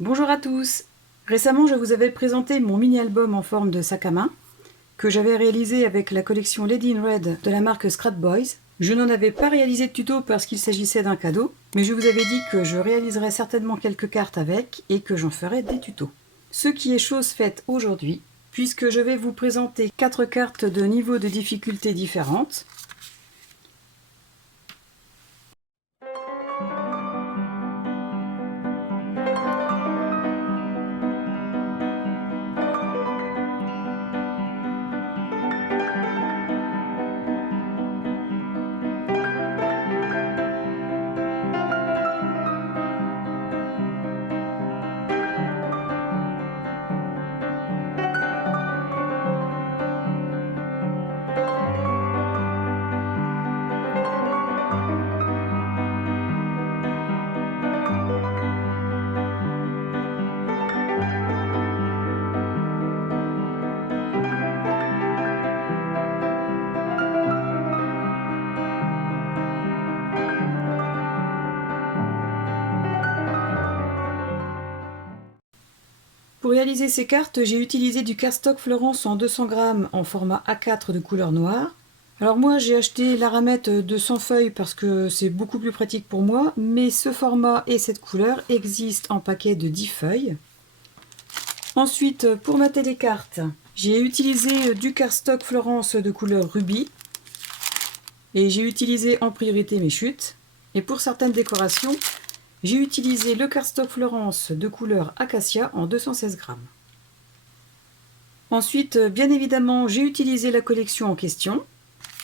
Bonjour à tous! Récemment, je vous avais présenté mon mini-album en forme de sac à main que j'avais réalisé avec la collection Lady in Red de la marque Scrap Boys. Je n'en avais pas réalisé de tuto parce qu'il s'agissait d'un cadeau, mais je vous avais dit que je réaliserais certainement quelques cartes avec et que j'en ferais des tutos. Ce qui est chose faite aujourd'hui, puisque je vais vous présenter 4 cartes de niveaux de difficulté différentes. Pour réaliser ces cartes, j'ai utilisé du cardstock Florence en 200 grammes en format A4 de couleur noire. Alors moi j'ai acheté la ramette de 100 feuilles parce que c'est beaucoup plus pratique pour moi, mais ce format et cette couleur existent en paquet de 10 feuilles. Ensuite, pour mater les cartes, j'ai utilisé du cardstock Florence de couleur rubis et j'ai utilisé en priorité mes chutes. Et pour certaines décorations, j'ai utilisé le cardstock Florence de couleur Acacia en 216 grammes. Ensuite, bien évidemment, j'ai utilisé la collection en question,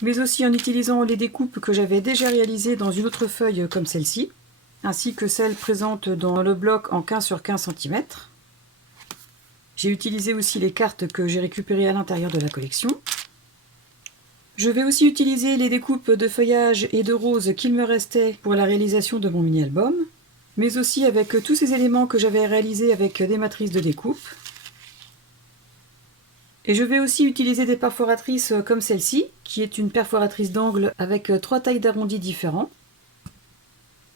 mais aussi en utilisant les découpes que j'avais déjà réalisées dans une autre feuille comme celle-ci, ainsi que celle présente dans le bloc en 15 sur 15 cm. J'ai utilisé aussi les cartes que j'ai récupérées à l'intérieur de la collection. Je vais aussi utiliser les découpes de feuillage et de rose qu'il me restait pour la réalisation de mon mini-album, mais aussi avec tous ces éléments que j'avais réalisés avec des matrices de découpe. Et je vais aussi utiliser des perforatrices comme celle-ci, qui est une perforatrice d'angle avec 3 tailles d'arrondis différents.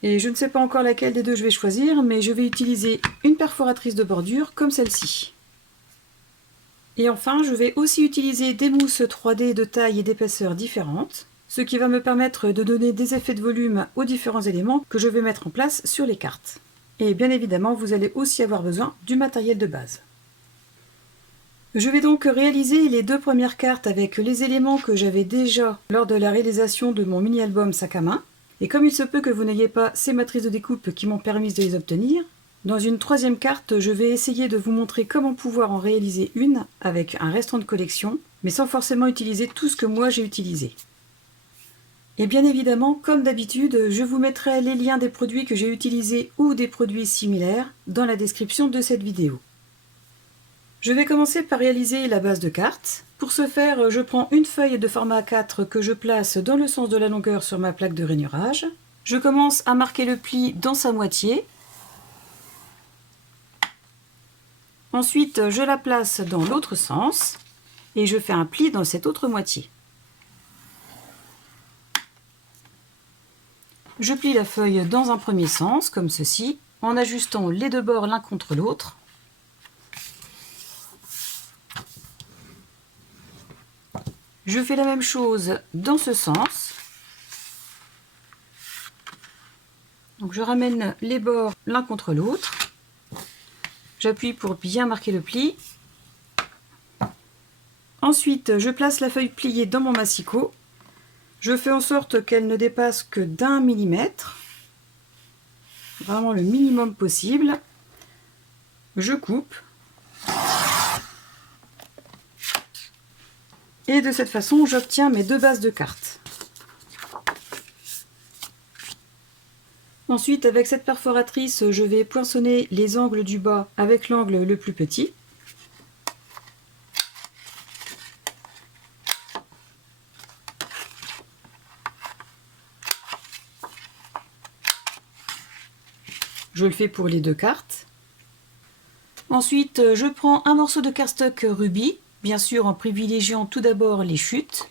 Et je ne sais pas encore laquelle des deux je vais choisir, mais je vais utiliser une perforatrice de bordure comme celle-ci. Et enfin, je vais aussi utiliser des mousses 3D de taille et d'épaisseur différentes, ce qui va me permettre de donner des effets de volume aux différents éléments que je vais mettre en place sur les cartes. Et bien évidemment, vous allez aussi avoir besoin du matériel de base. Je vais donc réaliser les 2 premières cartes avec les éléments que j'avais déjà lors de la réalisation de mon mini-album sac à main. Et comme il se peut que vous n'ayez pas ces matrices de découpe qui m'ont permis de les obtenir, dans une 3e carte, je vais essayer de vous montrer comment pouvoir en réaliser une avec un restant de collection, mais sans forcément utiliser tout ce que moi j'ai utilisé. Et bien évidemment, comme d'habitude, je vous mettrai les liens des produits que j'ai utilisés ou des produits similaires dans la description de cette vidéo. Je vais commencer par réaliser la base de carte. Pour ce faire, je prends une feuille de format A4 que je place dans le sens de la longueur sur ma plaque de rainurage. Je commence à marquer le pli dans sa moitié. Ensuite, je la place dans l'autre sens et je fais un pli dans cette autre moitié. Je plie la feuille dans un premier sens, comme ceci, en ajustant les 2 bords l'un contre l'autre. Je fais la même chose dans ce sens. Donc je ramène les bords l'un contre l'autre. J'appuie pour bien marquer le pli. Ensuite, je place la feuille pliée dans mon massicot. Je fais en sorte qu'elle ne dépasse que d'1 millimètre. Vraiment le minimum possible. Je coupe. Et de cette façon, j'obtiens mes 2 bases de cartes. Ensuite, avec cette perforatrice, je vais poinçonner les angles du bas avec l'angle le plus petit. Je le fais pour les 2 cartes. Ensuite, je prends un morceau de cardstock rubis, bien sûr en privilégiant tout d'abord les chutes,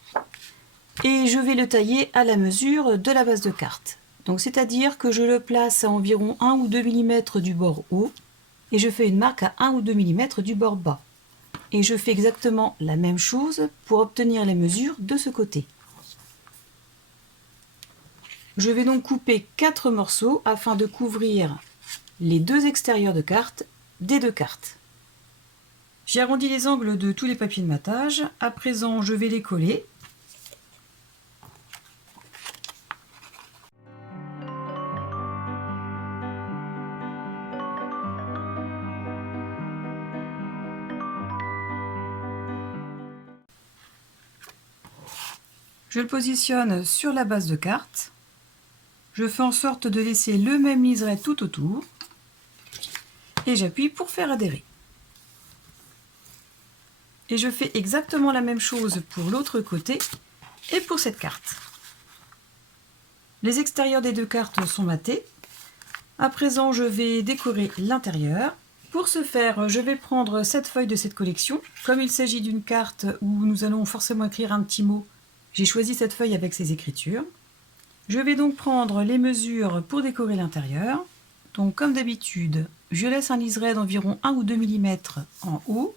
et je vais le tailler à la mesure de la base de carte. Donc c'est-à-dire que je le place à environ 1 ou 2 mm du bord haut et je fais une marque à 1 ou 2 mm du bord bas. Et je fais exactement la même chose pour obtenir les mesures de ce côté. Je vais donc couper 4 morceaux afin de couvrir les 2 extérieurs de carte des 2 cartes. J'ai arrondi les angles de tous les papiers de matage. À présent, je vais les coller. Je le positionne sur la base de carte. Je fais en sorte de laisser le même liseré tout autour. Et j'appuie pour faire adhérer. Et je fais exactement la même chose pour l'autre côté et pour cette carte. Les extérieurs des 2 cartes sont matés. À présent, je vais décorer l'intérieur. Pour ce faire, je vais prendre cette feuille de cette collection. Comme il s'agit d'une carte où nous allons forcément écrire un petit mot, j'ai choisi cette feuille avec ses écritures. Je vais donc prendre les mesures pour décorer l'intérieur. Donc comme d'habitude, je laisse un liseré d'environ 1 ou 2 mm en haut.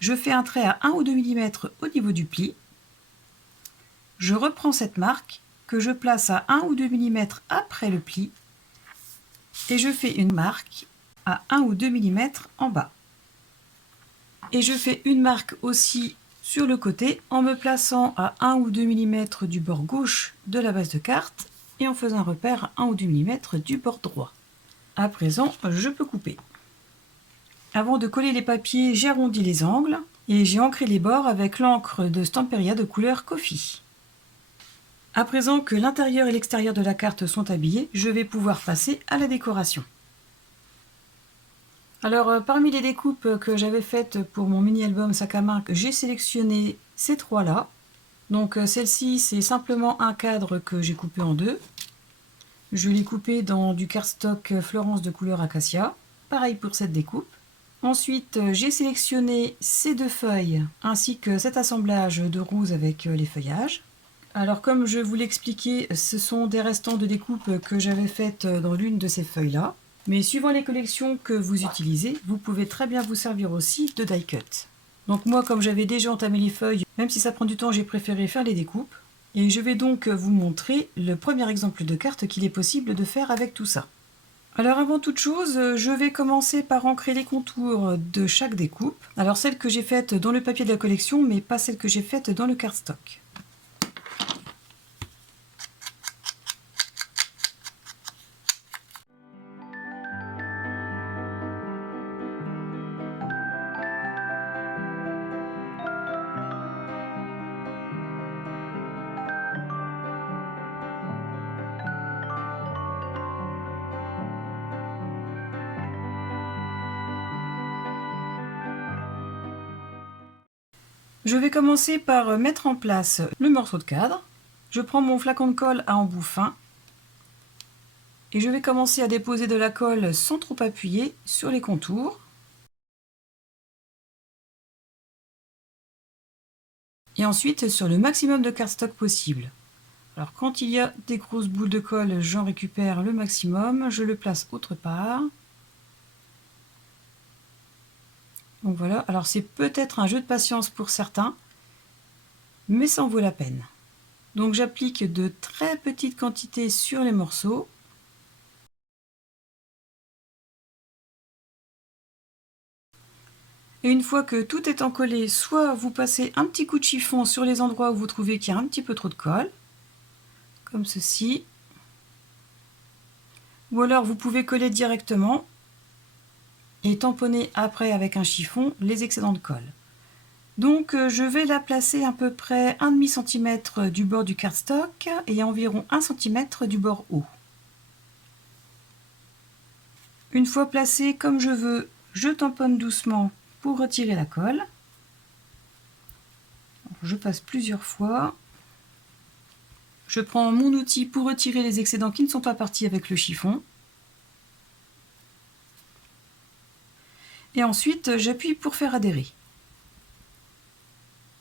Je fais un trait à 1 ou 2 mm au niveau du pli. Je reprends cette marque que je place à 1 ou 2 mm après le pli et je fais une marque à 1 ou 2 mm en bas. Et je fais une marque aussi sur le côté en me plaçant à 1 ou 2 mm du bord gauche de la base de carte et en faisant un repère à 1 ou 2 mm du bord droit. À présent, je peux couper. Avant de coller les papiers, j'ai arrondi les angles et j'ai ancré les bords avec l'encre de Stamperia de couleur Coffee. À présent que l'intérieur et l'extérieur de la carte sont habillés, je vais pouvoir passer à la décoration. Alors, parmi les découpes que j'avais faites pour mon mini-album sac à main, j'ai sélectionné ces 3-là. Donc celle-ci, c'est simplement un cadre que j'ai coupé en 2. Je l'ai coupé dans du cardstock Florence de couleur Acacia. Pareil pour cette découpe. Ensuite, j'ai sélectionné ces 2 feuilles, ainsi que cet assemblage de roses avec les feuillages. Alors comme je vous l'expliquais, ce sont des restants de découpe que j'avais faites dans l'une de ces feuilles-là. Mais suivant les collections que vous utilisez, vous pouvez très bien vous servir aussi de die cut. Donc moi, comme j'avais déjà entamé les feuilles, même si ça prend du temps, j'ai préféré faire les découpes. Et je vais donc vous montrer le premier exemple de carte qu'il est possible de faire avec tout ça. Alors avant toute chose, je vais commencer par ancrer les contours de chaque découpe. Alors celle que j'ai faite dans le papier de la collection, mais pas celle que j'ai faite dans le cardstock. Je vais commencer par mettre en place le morceau de cadre. Je prends mon flacon de colle à embout fin et je vais commencer à déposer de la colle sans trop appuyer sur les contours. Et ensuite sur le maximum de cardstock possible. Alors quand il y a des grosses boules de colle, j'en récupère le maximum, je le place autre part. Donc voilà, alors c'est peut-être un jeu de patience pour certains, mais ça en vaut la peine. Donc j'applique de très petites quantités sur les morceaux. Et une fois que tout est encollé, soit vous passez un petit coup de chiffon sur les endroits où vous trouvez qu'il y a un petit peu trop de colle, comme ceci. Ou alors vous pouvez coller directement et tamponner après avec un chiffon les excédents de colle. Donc je vais la placer à peu près 1,5 cm du bord du cardstock et environ 1 cm du bord haut. Une fois placée comme je veux, je tamponne doucement pour retirer la colle. Je passe plusieurs fois. Je prends mon outil pour retirer les excédents qui ne sont pas partis avec le chiffon. Et ensuite, j'appuie pour faire adhérer.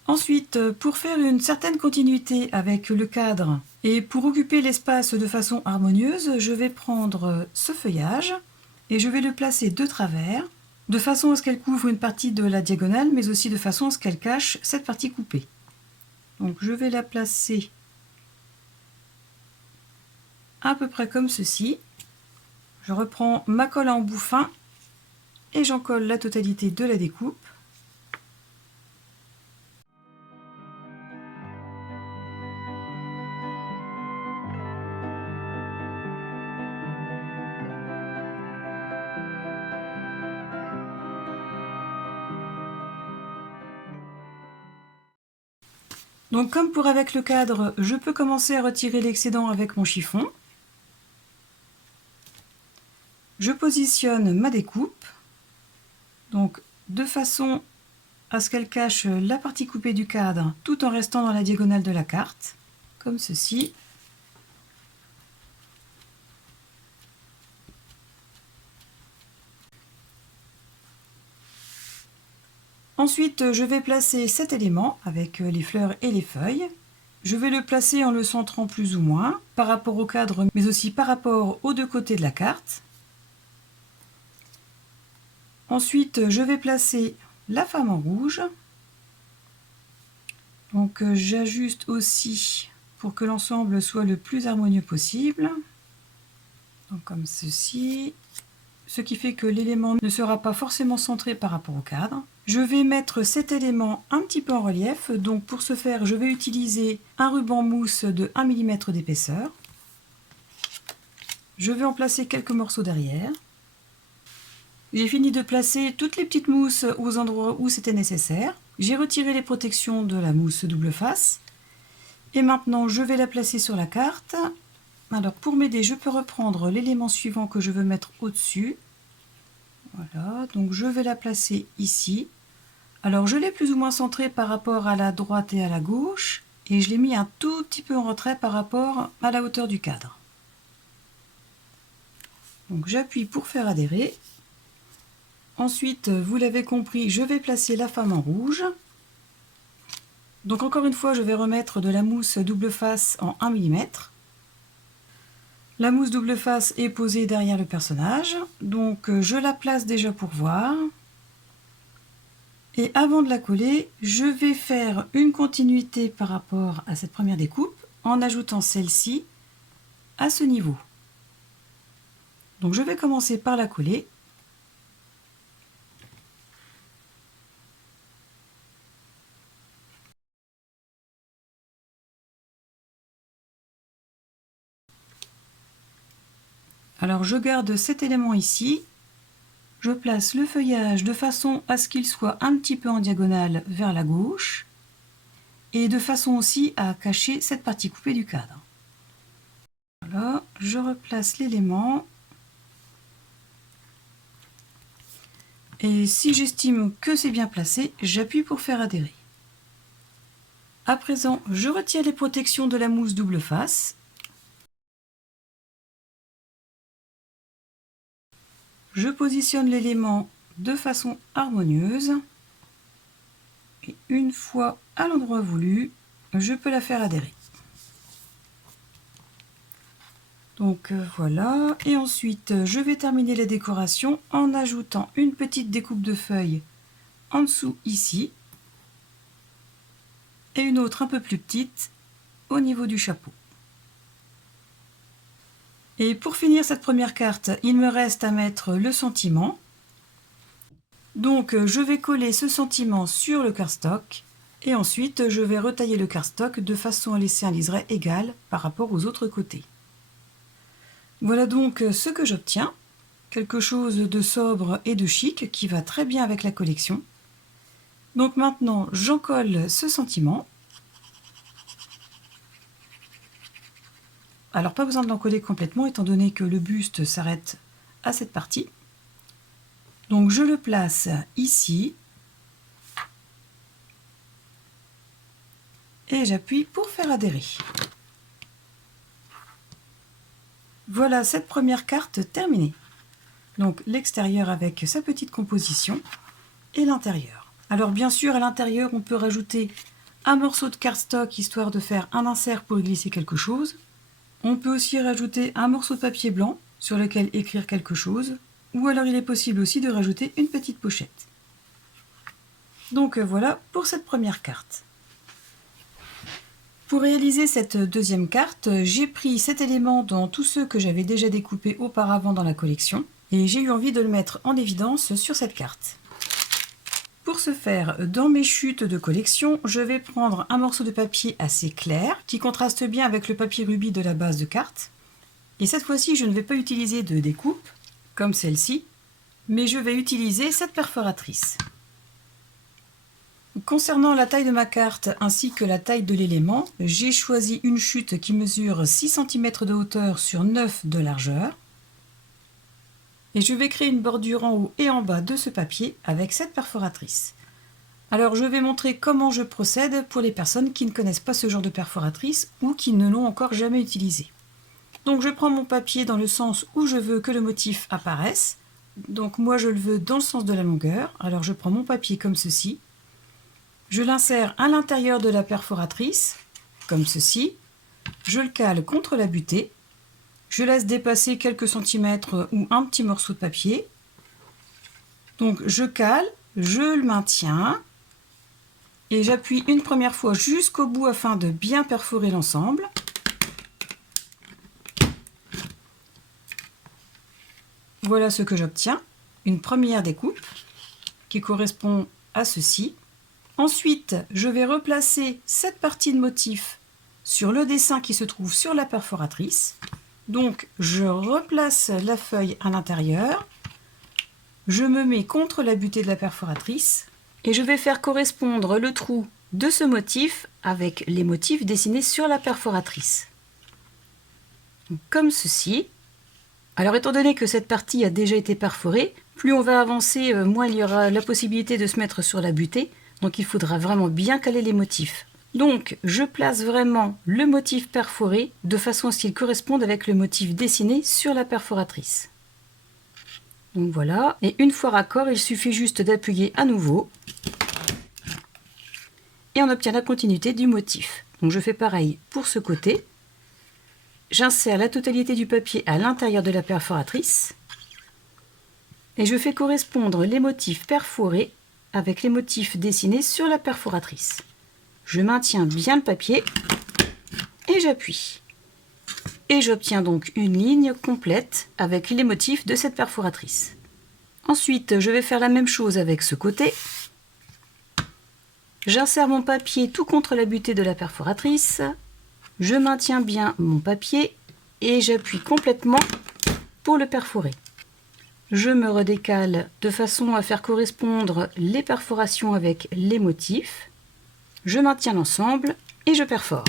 Ensuite, pour faire une certaine continuité avec le cadre et pour occuper l'espace de façon harmonieuse, je vais prendre ce feuillage et je vais le placer de travers de façon à ce qu'elle couvre une partie de la diagonale, mais aussi de façon à ce qu'elle cache cette partie coupée. Donc je vais la placer à peu près comme ceci. Je reprends ma colle à embout fin et j'en colle la totalité de la découpe. Donc comme pour avec le cadre, je peux commencer à retirer l'excédent avec mon chiffon. Je positionne ma découpe, donc de façon à ce qu'elle cache la partie coupée du cadre tout en restant dans la diagonale de la carte, comme ceci. Ensuite, je vais placer cet élément avec les fleurs et les feuilles. Je vais le placer en le centrant plus ou moins par rapport au cadre, mais aussi par rapport aux deux côtés de la carte. Ensuite, je vais placer la femme en rouge. Donc, j'ajuste aussi pour que l'ensemble soit le plus harmonieux possible. Donc, comme ceci. Ce qui fait que l'élément ne sera pas forcément centré par rapport au cadre. Je vais mettre cet élément un petit peu en relief, donc pour ce faire je vais utiliser un ruban mousse de 1 mm d'épaisseur. Je vais en placer quelques morceaux derrière. J'ai fini de placer toutes les petites mousses aux endroits où c'était nécessaire. J'ai retiré les protections de la mousse double face. Et maintenant je vais la placer sur la carte. Alors pour m'aider, je peux reprendre l'élément suivant que je veux mettre au-dessus. Voilà, donc je vais la placer ici. Alors je l'ai plus ou moins centrée par rapport à la droite et à la gauche, et je l'ai mis un tout petit peu en retrait par rapport à la hauteur du cadre. Donc j'appuie pour faire adhérer. Ensuite, vous l'avez compris, je vais placer la femme en rouge. Donc encore une fois, je vais remettre de la mousse double face en 1 mm. La mousse double face est posée derrière le personnage, donc je la place déjà pour voir. Et avant de la coller, je vais faire une continuité par rapport à cette première découpe en ajoutant celle-ci à ce niveau. Donc je vais commencer par la coller. Alors je garde cet élément ici, je place le feuillage de façon à ce qu'il soit un petit peu en diagonale vers la gauche et de façon aussi à cacher cette partie coupée du cadre. Voilà, je replace l'élément et si j'estime que c'est bien placé, j'appuie pour faire adhérer. À présent, je retire les protections de la mousse double face. Je positionne l'élément de façon harmonieuse et une fois à l'endroit voulu, je peux la faire adhérer. Donc voilà, et ensuite je vais terminer la décoration en ajoutant une petite découpe de feuilles en dessous ici et une autre un peu plus petite au niveau du chapeau. Et pour finir cette première carte, il me reste à mettre le sentiment. Donc je vais coller ce sentiment sur le cardstock et ensuite je vais retailler le cardstock de façon à laisser un liseré égal par rapport aux autres côtés. Voilà donc ce que j'obtiens, quelque chose de sobre et de chic qui va très bien avec la collection. Donc maintenant j'en colle ce sentiment. Alors pas besoin de l'encoller complètement étant donné que le buste s'arrête à cette partie. Donc je le place ici et j'appuie pour faire adhérer. Voilà cette première carte terminée. Donc l'extérieur avec sa petite composition et l'intérieur. Alors bien sûr à l'intérieur on peut rajouter un morceau de cardstock histoire de faire un insert pour y glisser quelque chose. On peut aussi rajouter un morceau de papier blanc sur lequel écrire quelque chose. ou alors il est possible aussi de rajouter une petite pochette. Donc voilà pour cette première carte. Pour réaliser cette deuxième carte, j'ai pris cet élément dans tous ceux que j'avais déjà découpés auparavant dans la collection et j'ai eu envie de le mettre en évidence sur cette carte. Pour ce faire, dans mes chutes de collection, je vais prendre un morceau de papier assez clair qui contraste bien avec le papier rubis de la base de carte. Et cette fois-ci, je ne vais pas utiliser de découpe, comme celle-ci, mais je vais utiliser cette perforatrice. Concernant la taille de ma carte ainsi que la taille de l'élément, j'ai choisi une chute qui mesure 6 cm de hauteur sur 9 de largeur. Et je vais créer une bordure en haut et en bas de ce papier avec cette perforatrice. Alors je vais montrer comment je procède pour les personnes qui ne connaissent pas ce genre de perforatrice ou qui ne l'ont encore jamais utilisé. Donc je prends mon papier dans le sens où je veux que le motif apparaisse. Donc moi je le veux dans le sens de la longueur. Alors je prends mon papier comme ceci. Je l'insère à l'intérieur de la perforatrice, comme ceci. Je le cale contre la butée. Je laisse dépasser quelques centimètres ou un petit morceau de papier. Donc je cale, je le maintiens et j'appuie une première fois jusqu'au bout afin de bien perforer l'ensemble. Voilà ce que j'obtiens, une première découpe qui correspond à ceci. Ensuite, je vais replacer cette partie de motif sur le dessin qui se trouve sur la perforatrice. Donc, je replace la feuille à l'intérieur. Je me mets contre la butée de la perforatrice et je vais faire correspondre le trou de ce motif avec les motifs dessinés sur la perforatrice. Donc, comme ceci. Alors, étant donné que cette partie a déjà été perforée, plus on va avancer, moins il y aura la possibilité de se mettre sur la butée. Donc il faudra vraiment bien caler les motifs. Donc je place vraiment le motif perforé de façon à ce qu'il corresponde avec le motif dessiné sur la perforatrice. Donc voilà, et une fois raccord, il suffit juste d'appuyer à nouveau et on obtient la continuité du motif. Donc je fais pareil pour ce côté. J'insère la totalité du papier à l'intérieur de la perforatrice et je fais correspondre les motifs perforés avec les motifs dessinés sur la perforatrice. Je maintiens bien le papier et j'appuie. Et j'obtiens donc une ligne complète avec les motifs de cette perforatrice. Ensuite, je vais faire la même chose avec ce côté. J'insère mon papier tout contre la butée de la perforatrice. Je maintiens bien mon papier et j'appuie complètement pour le perforer. Je me redécale de façon à faire correspondre les perforations avec les motifs. Je maintiens l'ensemble et je perfore.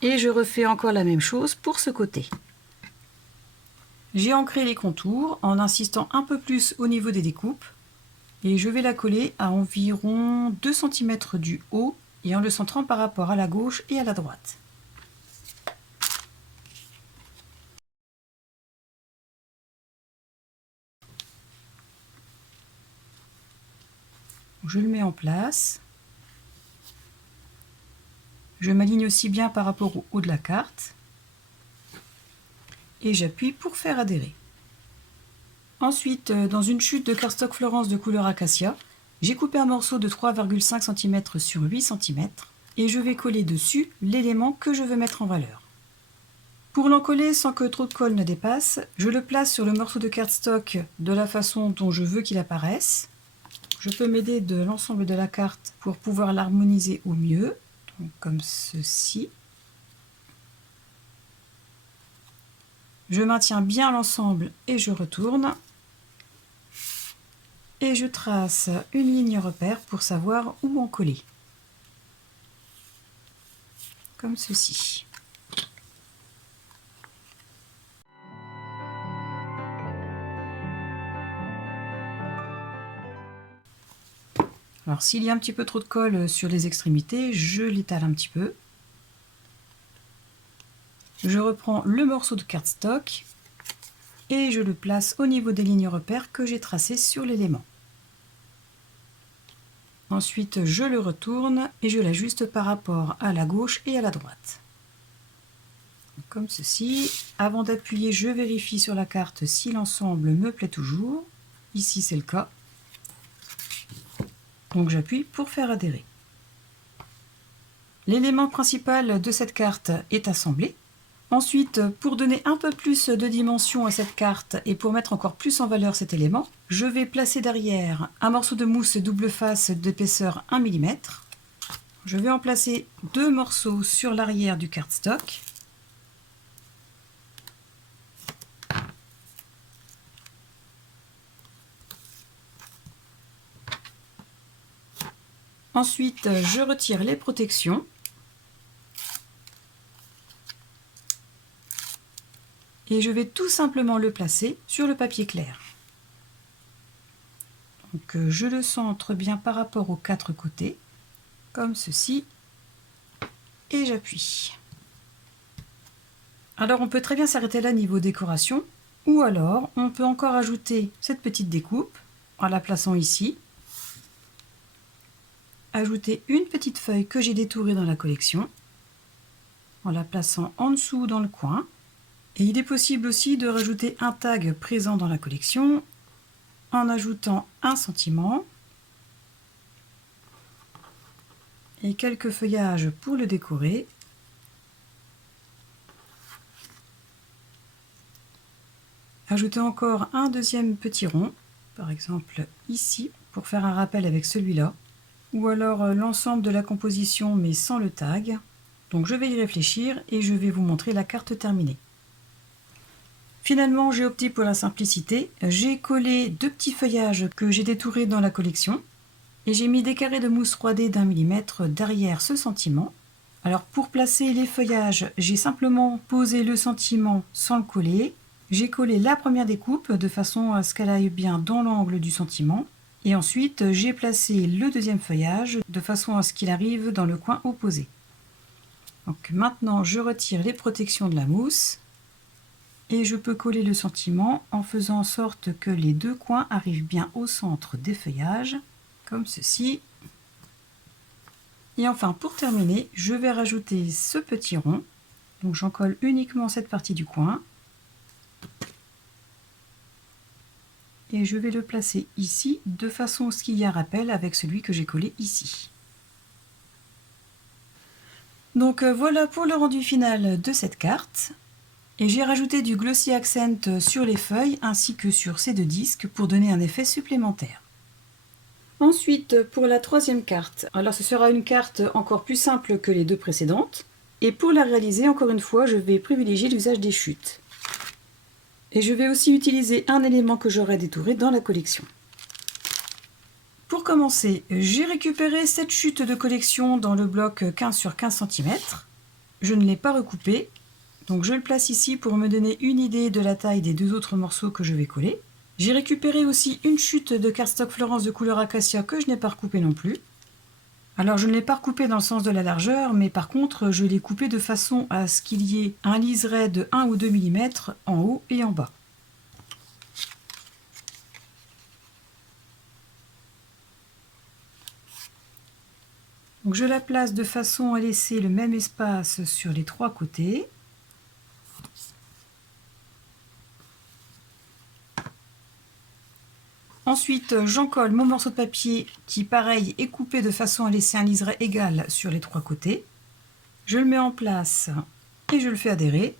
Et je refais encore la même chose pour ce côté. J'ai ancré les contours en insistant un peu plus au niveau des découpes. Et je vais la coller à environ 2 cm du haut et en le centrant par rapport à la gauche et à la droite. Je le mets en place. Je m'aligne aussi bien par rapport au haut de la carte. Et j'appuie pour faire adhérer. Ensuite, dans une chute de cardstock Florence de couleur acacia, j'ai coupé un morceau de 3,5 cm sur 8 cm et je vais coller dessus l'élément que je veux mettre en valeur. Pour l'encoller sans que trop de colle ne dépasse, je le place sur le morceau de cardstock de la façon dont je veux qu'il apparaisse. Je peux m'aider de l'ensemble de la carte pour pouvoir l'harmoniser au mieux, donc comme ceci. Je maintiens bien l'ensemble et je retourne. Et je trace une ligne repère pour savoir où en coller. Comme ceci. Alors s'il y a un petit peu trop de colle sur les extrémités, je l'étale un petit peu. Je reprends le morceau de cardstock et je le place au niveau des lignes repères que j'ai tracées sur l'élément. Ensuite, je le retourne et je l'ajuste par rapport à la gauche et à la droite. Comme ceci. Avant d'appuyer, je vérifie sur la carte si l'ensemble me plaît toujours. Ici, c'est le cas. Donc j'appuie pour faire adhérer. L'élément principal de cette carte est assemblé. Ensuite, pour donner un peu plus de dimension à cette carte et pour mettre encore plus en valeur cet élément, je vais placer derrière un morceau de mousse double face d'épaisseur 1 mm. Je vais en placer 2 morceaux sur l'arrière du cardstock. Ensuite, je retire les protections. Et je vais tout simplement le placer sur le papier clair. Donc je le centre bien par rapport aux 4 côtés, comme ceci, et j'appuie. Alors on peut très bien s'arrêter là niveau décoration, ou alors on peut encore ajouter cette petite découpe en la plaçant ici. Ajouter une petite feuille que j'ai détourée dans la collection, en la plaçant en dessous dans le coin. Et il est possible aussi de rajouter un tag présent dans la collection en ajoutant un sentiment et quelques feuillages pour le décorer. Ajouter encore un deuxième petit rond, par exemple ici, pour faire un rappel avec celui-là, ou alors l'ensemble de la composition mais sans le tag. Donc je vais y réfléchir et je vais vous montrer la carte terminée. Finalement, j'ai opté pour la simplicité. J'ai collé 2 petits feuillages que j'ai détourés dans la collection et j'ai mis des carrés de mousse 3D d'1 mm derrière ce sentiment. Alors pour placer les feuillages, j'ai simplement posé le sentiment sans le coller. J'ai collé la première découpe de façon à ce qu'elle aille bien dans l'angle du sentiment. Et ensuite, j'ai placé le deuxième feuillage de façon à ce qu'il arrive dans le coin opposé. Donc maintenant, je retire les protections de la mousse. Et je peux coller le sentiment en faisant en sorte que les 2 coins arrivent bien au centre des feuillages, comme ceci. Et enfin, pour terminer, je vais rajouter ce petit rond. Donc j'en colle uniquement cette partie du coin. Et je vais le placer ici, de façon à ce qu'il y ait un rappel avec celui que j'ai collé ici. Donc voilà pour le rendu final de cette carte. Et j'ai rajouté du Glossy Accent sur les feuilles ainsi que sur ces 2 disques pour donner un effet supplémentaire. Ensuite, pour la 3e carte, alors ce sera une carte encore plus simple que les 2 précédentes. Et pour la réaliser, encore une fois, je vais privilégier l'usage des chutes. Et je vais aussi utiliser un élément que j'aurais détouré dans la collection. Pour commencer, j'ai récupéré cette chute de collection dans le bloc 15 sur 15 cm. Je ne l'ai pas recoupé. Donc je le place ici pour me donner une idée de la taille des 2 autres morceaux que je vais coller. J'ai récupéré aussi une chute de cardstock Florence de couleur Acacia que je n'ai pas recoupée non plus. Alors je ne l'ai pas recoupée dans le sens de la largeur, mais par contre je l'ai coupée de façon à ce qu'il y ait un liseré de 1 ou 2 mm en haut et en bas. Donc je la place de façon à laisser le même espace sur les 3 côtés. Ensuite, j'en colle mon morceau de papier qui, pareil, est coupé de façon à laisser un liseré égal sur les 3 côtés. Je le mets en place et je le fais adhérer.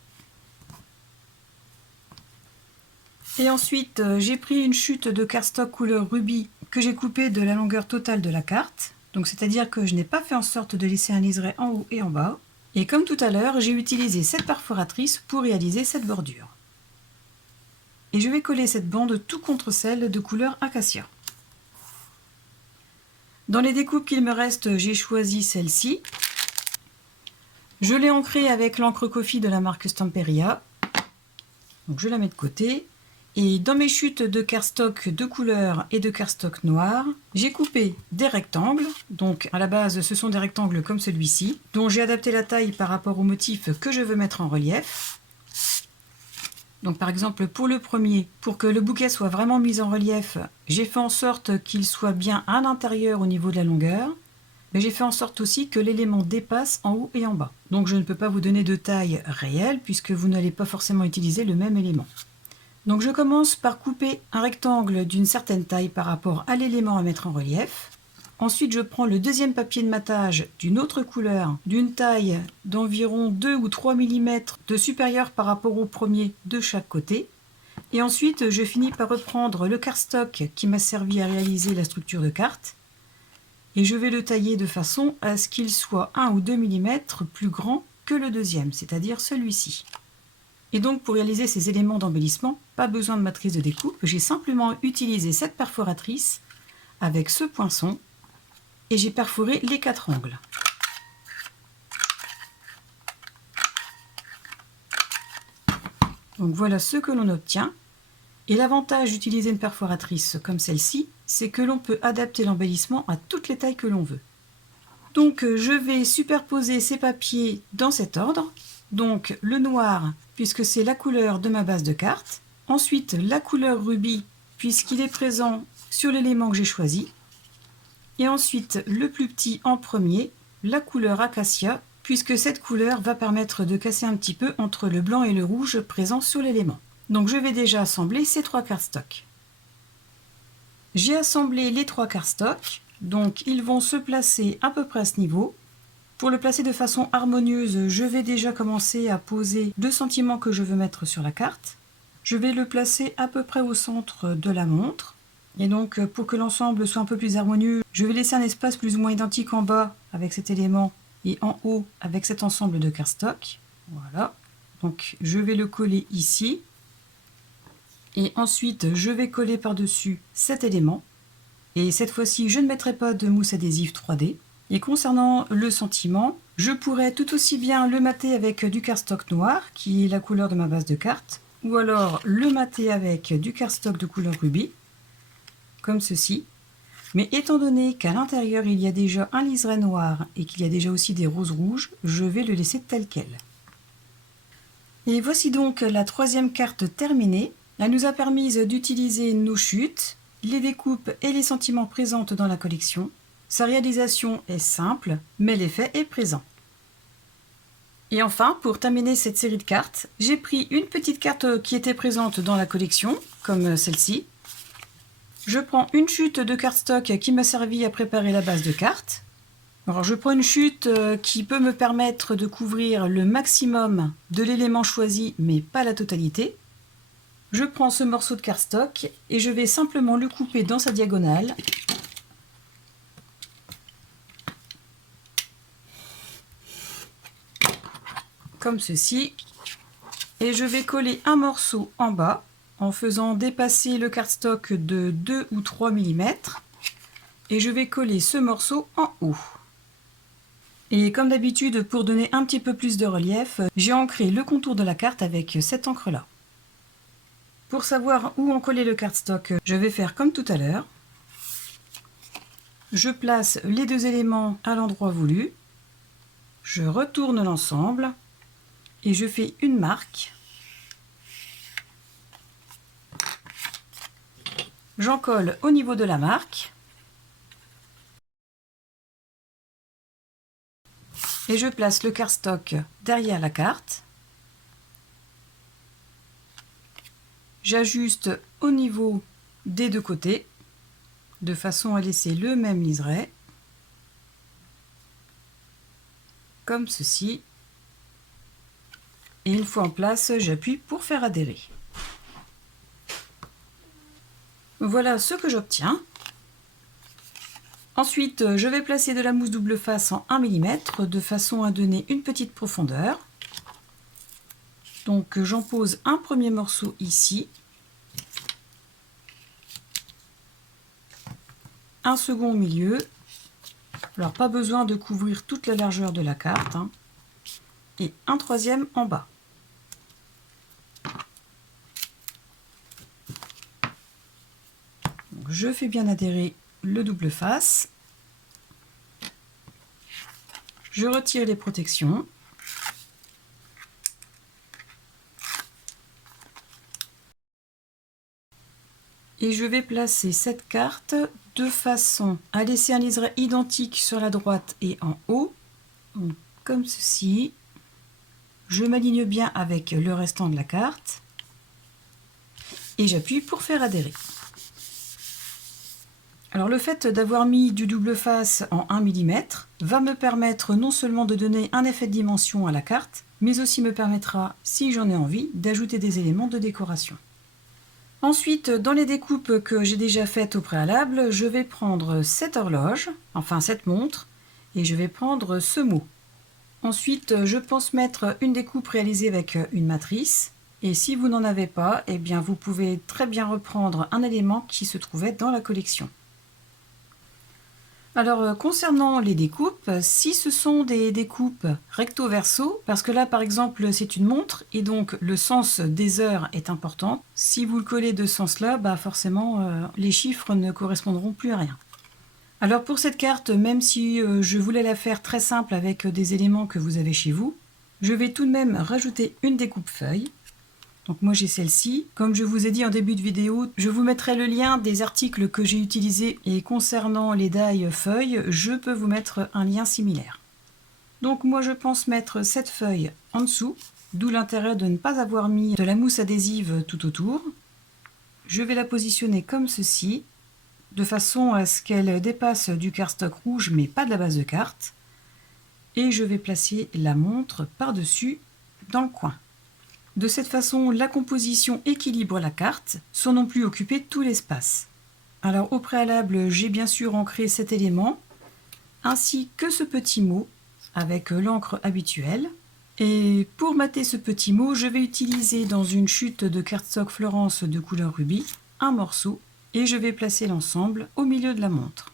Et ensuite, j'ai pris une chute de cardstock couleur rubis que j'ai coupée de la longueur totale de la carte. Donc c'est-à-dire que je n'ai pas fait en sorte de laisser un liseré en haut et en bas. Et comme tout à l'heure, j'ai utilisé cette perforatrice pour réaliser cette bordure. Et je vais coller cette bande tout contre celle de couleur Acacia. Dans les découpes qu'il me reste, j'ai choisi celle-ci. Je l'ai ancrée avec l'encre Coffee de la marque Stamperia. Donc je la mets de côté. Et dans mes chutes de cardstock de couleur et de cardstock noir, j'ai coupé des rectangles. Donc à la base, ce sont des rectangles comme celui-ci, dont j'ai adapté la taille par rapport au motif que je veux mettre en relief. Donc par exemple pour le premier, pour que le bouquet soit vraiment mis en relief, j'ai fait en sorte qu'il soit bien à l'intérieur au niveau de la longueur. mais j'ai fait en sorte aussi que l'élément dépasse en haut et en bas. Donc je ne peux pas vous donner de taille réelle puisque vous n'allez pas forcément utiliser le même élément. Donc je commence par couper un rectangle d'une certaine taille par rapport à l'élément à mettre en relief. Ensuite, je prends le deuxième papier de matage d'une autre couleur, d'une taille d'environ 2 ou 3 mm de supérieur par rapport au premier de chaque côté. Et ensuite, je finis par reprendre le cardstock qui m'a servi à réaliser la structure de carte. Et je vais le tailler de façon à ce qu'il soit 1 ou 2 mm plus grand que le deuxième, c'est-à-dire celui-ci. Et donc pour réaliser ces éléments d'embellissement, pas besoin de matrice de découpe, j'ai simplement utilisé cette perforatrice avec ce poinçon et j'ai perforé les 4 angles. Donc voilà ce que l'on obtient. Et l'avantage d'utiliser une perforatrice comme celle-ci, c'est que l'on peut adapter l'embellissement à toutes les tailles que l'on veut. Donc je vais superposer ces papiers dans cet ordre. Donc le noir, puisque c'est la couleur de ma base de carte. Ensuite la couleur rubis, puisqu'il est présent sur l'élément que j'ai choisi. Et ensuite le plus petit en premier, la couleur acacia, puisque cette couleur va permettre de casser un petit peu entre le blanc et le rouge présent sur l'élément. Donc je vais déjà assembler ces 3 cardstocks. J'ai assemblé les 3 cardstocks, donc ils vont se placer à peu près à ce niveau. Pour le placer de façon harmonieuse, je vais déjà commencer à poser le sentiment que je veux mettre sur la carte. Je vais le placer à peu près au centre de la montre. Et donc pour que l'ensemble soit un peu plus harmonieux, je vais laisser un espace plus ou moins identique en bas avec cet élément et en haut avec cet ensemble de cardstock. Voilà. Donc je vais le coller ici. Et ensuite je vais coller par-dessus cet élément. Et cette fois-ci, je ne mettrai pas de mousse adhésive 3D. Et concernant le sentiment, je pourrais tout aussi bien le mater avec du cardstock noir, qui est la couleur de ma base de carte, ou alors le mater avec du cardstock de couleur rubis, comme ceci. Mais étant donné qu'à l'intérieur il y a déjà un liseré noir et qu'il y a déjà aussi des roses rouges, je vais le laisser tel quel. Et voici donc la 3e carte terminée. Elle nous a permis d'utiliser nos chutes, les découpes et les sentiments présentes dans la collection. Sa réalisation est simple, mais l'effet est présent. Et enfin, pour terminer cette série de cartes, j'ai pris une petite carte qui était présente dans la collection, comme celle-ci. Je prends une chute de cardstock qui m'a servi à préparer la base de carte. Alors je prends une chute qui peut me permettre de couvrir le maximum de l'élément choisi, mais pas la totalité. Je prends ce morceau de cardstock et je vais simplement le couper dans sa diagonale. Comme ceci. Et je vais coller un morceau en bas en faisant dépasser le cardstock de 2 ou 3 mm. Et je vais coller ce morceau en haut. Et comme d'habitude, pour donner un petit peu plus de relief, j'ai ancré le contour de la carte avec cette encre-là. Pour savoir où on collait le cardstock, je vais faire comme tout à l'heure. Je place les 2 éléments à l'endroit voulu. Je retourne l'ensemble et je fais une marque. J'en colle au niveau de la marque. Et je place le cardstock derrière la carte. J'ajuste au niveau des 2 côtés, de façon à laisser le même liseré, comme ceci. Et une fois en place, j'appuie pour faire adhérer. Voilà ce que j'obtiens. Ensuite, je vais placer de la mousse double face en 1 mm, de façon à donner une petite profondeur. Donc j'en pose un premier morceau ici, un second au milieu. Alors pas besoin de couvrir toute la largeur de la carte, hein. Et un troisième en bas. Donc, je fais bien adhérer le double face. Je retire les protections. Et je vais placer cette carte de façon à laisser un liseré identique sur la droite et en haut. Donc, comme ceci. Je m'aligne bien avec le restant de la carte et j'appuie pour faire adhérer. Alors le fait d'avoir mis du double face en 1 mm va me permettre non seulement de donner un effet de dimension à la carte, mais aussi me permettra, si j'en ai envie, d'ajouter des éléments de décoration. Ensuite, dans les découpes que j'ai déjà faites au préalable, je vais prendre cette horloge, enfin cette montre, et je vais prendre ce mot. Ensuite, je pense mettre une découpe réalisée avec une matrice. Et si vous n'en avez pas, eh bien vous pouvez très bien reprendre un élément qui se trouvait dans la collection. Alors, concernant les découpes, si ce sont des découpes recto-verso, parce que là, par exemple, c'est une montre, et donc le sens des heures est important. Si vous le collez de ce sens-là, bah forcément, les chiffres ne correspondront plus à rien. Alors pour cette carte, même si je voulais la faire très simple avec des éléments que vous avez chez vous, je vais tout de même rajouter une découpe feuille. Donc moi j'ai celle-ci. Comme je vous ai dit en début de vidéo, je vous mettrai le lien des articles que j'ai utilisés et concernant les die feuilles, je peux vous mettre un lien similaire. Donc moi je pense mettre cette feuille en dessous, d'où l'intérêt de ne pas avoir mis de la mousse adhésive tout autour. Je vais la positionner comme ceci, de façon à ce qu'elle dépasse du cardstock rouge mais pas de la base de carte. Et je vais placer la montre par-dessus dans le coin. De cette façon, la composition équilibre la carte sans non plus occuper tout l'espace. Alors au préalable, j'ai bien sûr ancré cet élément, ainsi que ce petit mot avec l'encre habituelle. Et pour mater ce petit mot, je vais utiliser dans une chute de cardstock Florence de couleur rubis un morceau et je vais placer l'ensemble au milieu de la montre.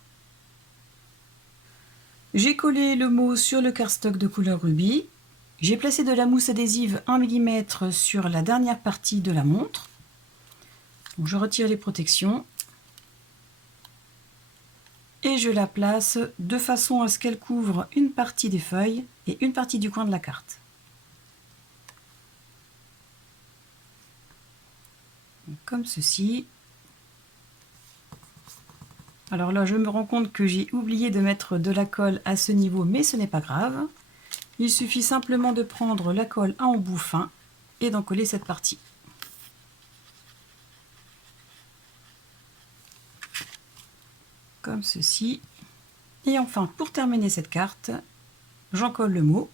J'ai collé le mot sur le cardstock de couleur rubis. J'ai placé de la mousse adhésive 1 mm sur la dernière partie de la montre. Donc je retire les protections et je la place de façon à ce qu'elle couvre une partie des feuilles et une partie du coin de la carte. Donc, comme ceci. Alors là, je me rends compte que j'ai oublié de mettre de la colle à ce niveau, mais ce n'est pas grave. Il suffit simplement de prendre la colle à embout fin et d'en coller cette partie. Comme ceci. Et enfin, pour terminer cette carte, j'en colle le mot.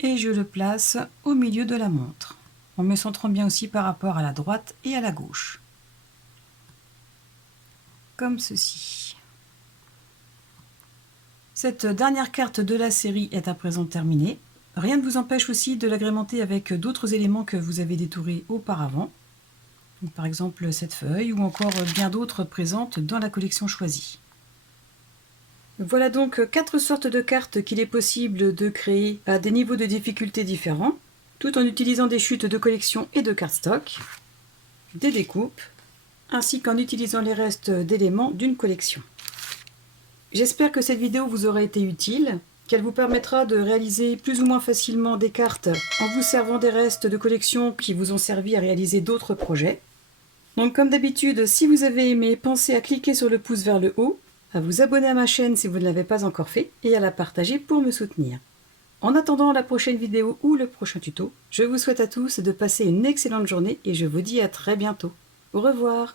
Et je le place au milieu de la montre, en me centrant bien aussi par rapport à la droite et à la gauche. Comme ceci. Cette dernière carte de la série est à présent terminée. Rien ne vous empêche aussi de l'agrémenter avec d'autres éléments que vous avez détourés auparavant. Donc, par exemple cette feuille ou encore bien d'autres présentes dans la collection choisie. Voilà donc 4 sortes de cartes qu'il est possible de créer à des niveaux de difficulté différents, tout en utilisant des chutes de collection et de cardstock, des découpes, ainsi qu'en utilisant les restes d'éléments d'une collection. J'espère que cette vidéo vous aura été utile, qu'elle vous permettra de réaliser plus ou moins facilement des cartes en vous servant des restes de collection qui vous ont servi à réaliser d'autres projets. Donc comme d'habitude, si vous avez aimé, pensez à cliquer sur le pouce vers le haut, à vous abonner à ma chaîne si vous ne l'avez pas encore fait, et à la partager pour me soutenir. En attendant la prochaine vidéo ou le prochain tuto, je vous souhaite à tous de passer une excellente journée et je vous dis à très bientôt. Au revoir.